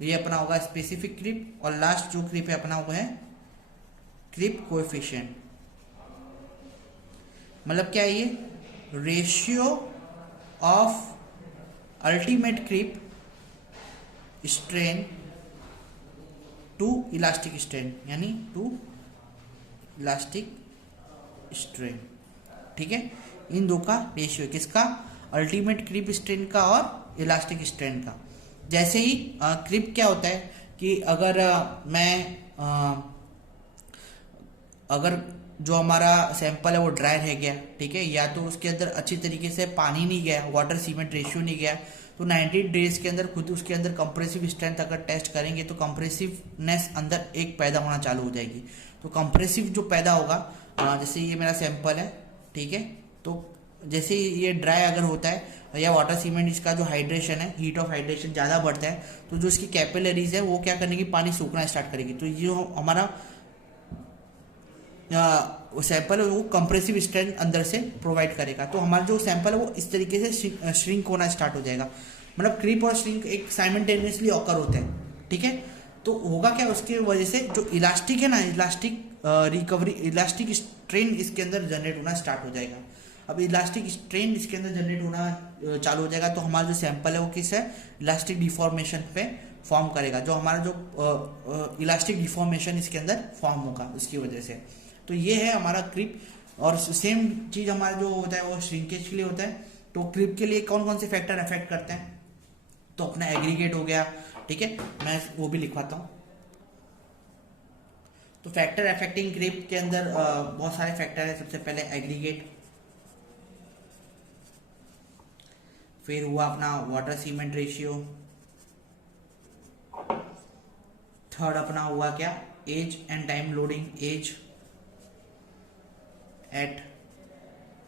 ये अपना होगा स्पेसिफिक क्रीप। और लास्ट जो क्रीप है अपना वो है क्रीप कोएफिशिएंट। मतलब क्या है? ये ratio of ultimate creep strain to elastic strain, यानी टू इलास्टिक स्ट्रेन। ठीक है, इन दो का रेशियो, किसका? अल्टीमेट क्रीप स्ट्रेन का और इलास्टिक स्ट्रेन का। जैसे ही क्रीप क्या होता है कि अगर अगर जो हमारा सैंपल है वो ड्राई रह गया, ठीक है, या तो उसके अंदर अच्छी तरीके से पानी नहीं गया, वाटर सीमेंट रेशियो नहीं गया, तो 90 डेज के अंदर खुद उसके अंदर कंप्रेसिव स्ट्रेंथ अगर टेस्ट करेंगे तो कंप्रेसिवनेस अंदर एक पैदा होना चालू हो जाएगी। तो कंप्रेसिव जो पैदा होगा, जैसे ये मेरा सैंपल है, ठीक है, तो जैसे ये ड्राई अगर होता है या वाटर सीमेंट, इसका जो हाइड्रेशन है, हीट ऑफ हाइड्रेशन ज़्यादा बढ़ता है, तो जो इसकी कैपिलरीज है वो क्या करेगी, पानी सूखना स्टार्ट करेगी। तो ये हमारा सैंपल है वो कंप्रेसिव स्ट्रेंथ अंदर से प्रोवाइड करेगा। तो हमारा जो सैंपल है वो इस तरीके से श्रिंक होना स्टार्ट हो जाएगा। मतलब क्रीप और श्रिंक एक साइमल्टेनियसली ऑकर होते हैं। ठीक है, तो होगा क्या, उसकी वजह से जो इलास्टिक है ना, इलास्टिक रिकवरी, इलास्टिक स्ट्रेन इसके अंदर जनरेट होना स्टार्ट हो जाएगा। अब इलास्टिक स्ट्रेन इसके अंदर जनरेट होना चालू हो जाएगा तो हमारा जो सैंपल है वो किस है, इलास्टिक डिफॉर्मेशन पे फॉर्म करेगा। जो हमारा जो इलास्टिक डिफॉर्मेशन इसके अंदर फॉर्म होगा उसकी वजह से। तो ये है हमारा क्रीप। और सेम चीज हमारा जो होता है वो श्रिंकेज के लिए होता है। तो क्रीप के लिए कौन कौन से फैक्टर अफेक्ट करते हैं? तो अपना एग्रीगेट हो गया, ठीक है, मैं वो भी लिखवाता हूं। तो फैक्टर अफेक्टिंग क्रिप के अंदर बहुत सारे फैक्टर है। सबसे पहले एग्रीगेट, फिर हुआ अपना वाटर सीमेंट रेशियो, थर्ड अपना हुआ क्या, age and time loading, age at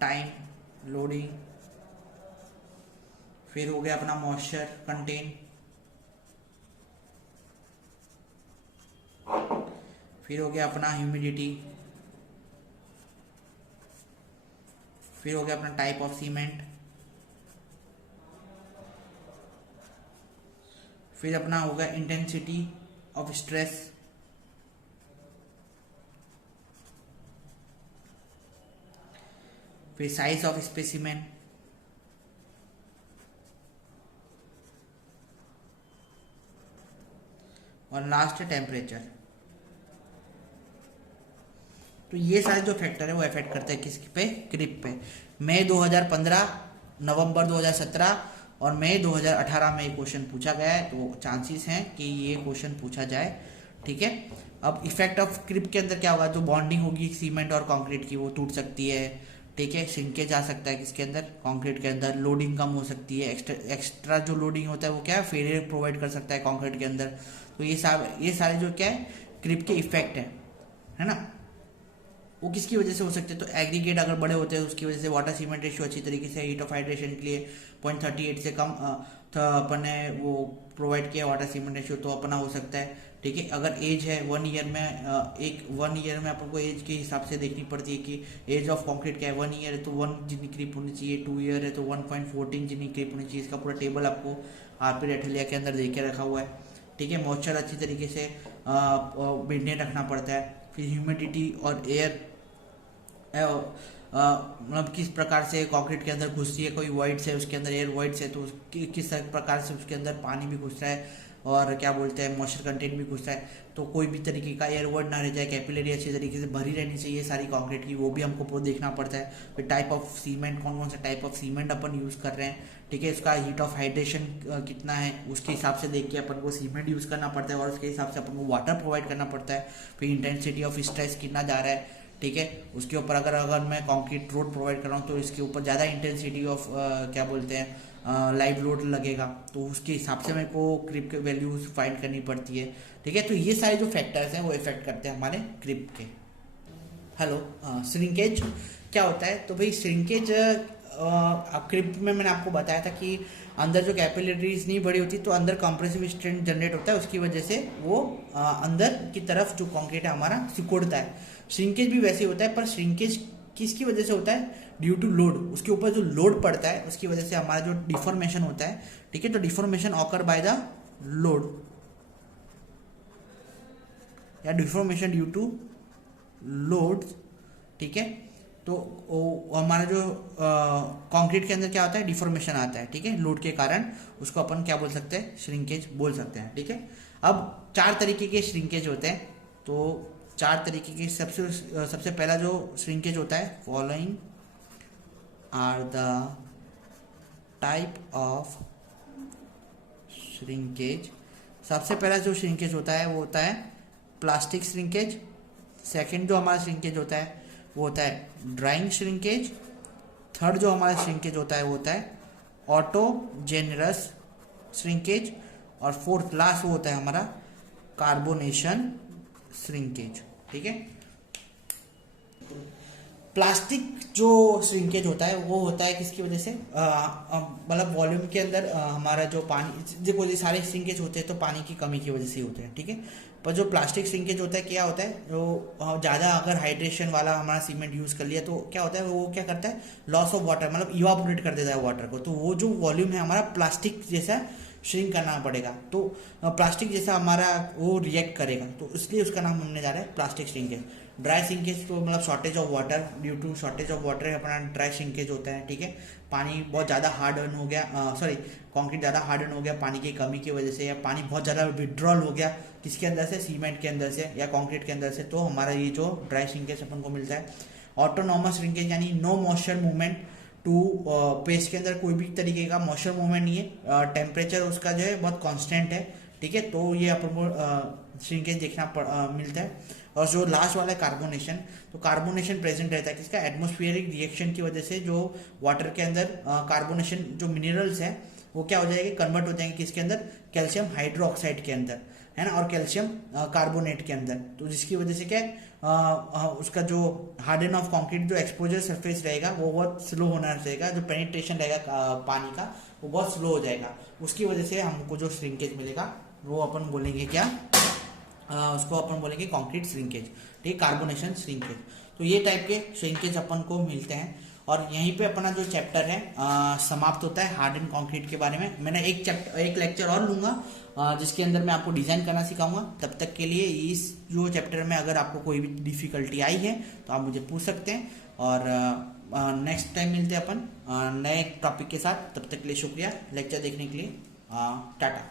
time loading, फिर हो गया अपना मॉइस्चर कंटेन, फिर हो गया अपना ह्यूमिडिटी, फिर हो गया अपना टाइप ऑफ सीमेंट, फिर अपना होगा इंटेंसिटी ऑफ स्ट्रेस, फिर साइज ऑफ स्पेसिमेन, और लास्ट है टेम्परेचर। तो ये सारे जो फैक्टर है वो अफेक्ट करते हैं किस पे, क्रिप पे। मई 2015, नवंबर 2017 और मई 2018 में ये क्वेश्चन पूछा गया है, तो चांसेस हैं कि ये क्वेश्चन पूछा जाए। ठीक है, अब इफेक्ट ऑफ क्रिप के अंदर क्या होगा, जो बॉन्डिंग होगी सीमेंट और कंक्रीट की वो टूट सकती है। ठीक है, श्रिंकेज आ सकता है किसके अंदर, कंक्रीट के अंदर। लोडिंग कम हो सकती है, एक्स्ट्रा जो लोडिंग होता है वो क्या है, फेलियर प्रोवाइड कर सकता है कंक्रीट के अंदर। तो ये सारे जो क्या है क्रिप के इफेक्ट है ना, वो किसकी वजह से हो सकते हैं। तो एग्रीगेट अगर बड़े होते हैं उसकी वजह से, वाटर सीमेंट रेशियो अच्छी तरीके से हीट ऑफ हाइड्रेशन के लिए 0.38 से कम अपन ने वो प्रोवाइड किया वाटर सीमेंट रेशियो, तो अपना हो सकता है। ठीक है, अगर एज है 1 ईयर में, 1 ईयर में अपन को एज के हिसाब से देखनी पड़ती है कि एज ऑफ कंक्रीट क्या है। 1 ईयर है तो 1 जितनी क्रिप होनी चाहिए, 2 ईयर है तो 1.14 जितनी क्रिप होनी चाहिए। इसका पूरा टेबल आपको आरपी रेठलिया के अंदर देके रखा हुआ है। ठीक है, मॉइस्चर अच्छी तरीके से मेंटेन रखना पड़ता है। फिर ह्यूमिडिटी और एयर मतलब किस प्रकार से कंक्रीट के अंदर घुसती है, कोई वॉइड्स है उसके अंदर, एयर वॉइड्स है तो किस प्रकार से उसके अंदर पानी भी घुस रहा है और क्या बोलते हैं मॉइस्चर कंटेंट भी घुस रहा है, तो कोई भी तरीके का एयर वॉइड ना रह जाए, कैपिलरी अच्छी तरीके से भरी रहनी चाहिए सारी कंक्रीट की, वो भी हमको देखना पड़ता है। फिर टाइप ऑफ सीमेंट, कौन कौन सा type of cement upon use कर रहे हैं। ठीक है, उसका हीट ऑफ हाइड्रेशन कितना है उसके हिसाब से देख के अपन को सीमेंट यूज़ करना पड़ता है और उसके हिसाब से अपन को वाटर प्रोवाइड करना पड़ता है। फिर इंटेंसिटी ऑफ स्ट्रेस कितना जा रहा है। ठीक है, उसके ऊपर अगर मैं कंक्रीट रोड प्रोवाइड कर रहा हूँ तो इसके ऊपर ज़्यादा इंटेंसिटी ऑफ क्या बोलते हैं लाइव लोड लगेगा, तो उसके हिसाब से मेरे को क्रिप के वैल्यूज फाइंड करनी पड़ती है। ठीक है, तो ये सारे जो फैक्टर्स हैं वो इफेक्ट करते हैं हमारे क्रिप के। हेलो, श्रिंकेज क्या होता है, तो भाई श्रिंकेज क्रिप में मैंने आपको बताया था कि अंदर जो कैपिलरीज नहीं बड़ी होती तो अंदर कंप्रेसिव स्ट्रेंथ जनरेट होता है, उसकी वजह से वो अंदर की तरफ जो कंक्रीट है हमारा सिकुड़ता है। श्रिंकेज भी वैसे ही होता है, पर श्रिंकेज किसकी वजह से होता है, ड्यू टू लोड, उसके ऊपर जो लोड पड़ता है उसकी वजह से हमारा जो डिफॉर्मेशन होता है। ठीक है, तो deformation occur by the load या डिफॉर्मेशन ड्यू टू लोड। ठीक है, तो हमारा जो कंक्रीट के अंदर क्या होता है, डिफॉर्मेशन आता है। ठीक है, लोड के कारण उसको अपन क्या बोल सकते हैं, श्रिंकेज बोल सकते हैं। ठीक है, अब 4 तरीके के श्रिंकेज होते हैं, तो 4 तरीके की सबसे पहला जो श्रिंकेज होता है, following are the type of shrinkage. सबसे पहला जो श्रिंकेज होता है वो होता है प्लास्टिक श्रिंकेज। सेकंड जो हमारा श्रिंकेज होता है वो होता है ड्राइंग श्रिंकेज। थर्ड जो हमारा श्रिंकेज होता है वो होता है ऑटोजेनरस श्रिंकेज। और फोर्थ लास्ट वो होता है हमारा कार्बोनेशन श्रिंकेज। ठीक है, प्लास्टिक जो श्रिंकेज होता है वो होता है किसकी वजह से, मतलब वॉल्यूम के अंदर हमारा जो पानी, देखो ये सारे श्रिंकेज होते हैं तो पानी की कमी की वजह से होते हैं। ठीक है, पर जो प्लास्टिक श्रिंकेज होता है क्या होता है, जो ज़्यादा अगर हाइड्रेशन वाला हमारा सीमेंट यूज़ कर लिया तो क्या होता है, वो क्या करता है, लॉस ऑफ वाटर, मतलब इवापोरेट कर देता है वाटर को। तो वो जो वॉल्यूम है हमारा प्लास्टिक जैसा श्रिंक करना पड़ेगा, तो प्लास्टिक जैसा हमारा वो रिएक्ट करेगा, तो इसलिए उसका नाम हमने जा रहा है प्लास्टिक श्रिंकेज। ड्राई श्रिंकेज तो मतलब shortage of water, due to shortage of water अपना ड्राई श्रिंकेज होता है। ठीक है, पानी बहुत ज़्यादा हार्डन हो गया, कंक्रीट ज़्यादा हार्डन हो गया पानी की कमी की वजह से, या पानी बहुत ज़्यादा विड्रॉल हो गया किसके अंदर से, सीमेंट के अंदर से या कंक्रीट के अंदर से, तो हमारा ये जो ड्राई श्रिंकेज अपन को मिलता है। ऑटोनॉमस श्रिंकेज यानी no moisture movement to paste के अंदर कोई भी तरीके का मॉइस्चर मूवमेंट नहीं है, टेम्परेचर उसका जो है बहुत कांस्टेंट है। ठीक है, तो ये अपन को श्रिंकेज देखना मिलता है। और जो लास्ट वाला है कार्बोनेशन, तो कार्बोनेशन प्रेजेंट रहता है किसका, एटमोस्फियरिक रिएक्शन की वजह से जो वाटर के अंदर कार्बोनेशन जो मिनरल्स है वो क्या हो जाएंगे, कन्वर्ट हो जाएंगे किसके अंदर, कैल्शियम हाइड्रोक्साइड के अंदर, है ना, और कैल्शियम कार्बोनेट के अंदर। तो जिसकी वजह से क्या है, उसका जो हार्डन ऑफ कंक्रीट जो एक्सपोजर सरफेस रहेगा वो बहुत स्लो होना रहेगा, जो पेनिट्रेशन रहेगा पानी का वो बहुत स्लो हो जाएगा। उसकी वजह से हमको जो श्रिंकेज मिलेगा वो अपन बोलेंगे क्या, उसको अपन बोलेंगे कंक्रीट श्रिंकेज, ठीक, कार्बोनेशन श्रिंकेज। तो ये टाइप के श्रिंकेज अपन को मिलते हैं। और यहीं पे अपना जो चैप्टर है समाप्त होता है हार्ड एंड कंक्रीट के बारे में। मैंने एक लेक्चर और लूंगा जिसके अंदर मैं आपको डिजाइन करना सिखाऊंगा। तब तक के लिए इस जो चैप्टर में अगर आपको कोई भी डिफिकल्टी आई है तो आप मुझे पूछ सकते हैं। और नेक्स्ट टाइम मिलते हैं अपन नए टॉपिक के साथ। तब तक के लिए शुक्रिया लेक्चर देखने के लिए। टाटा।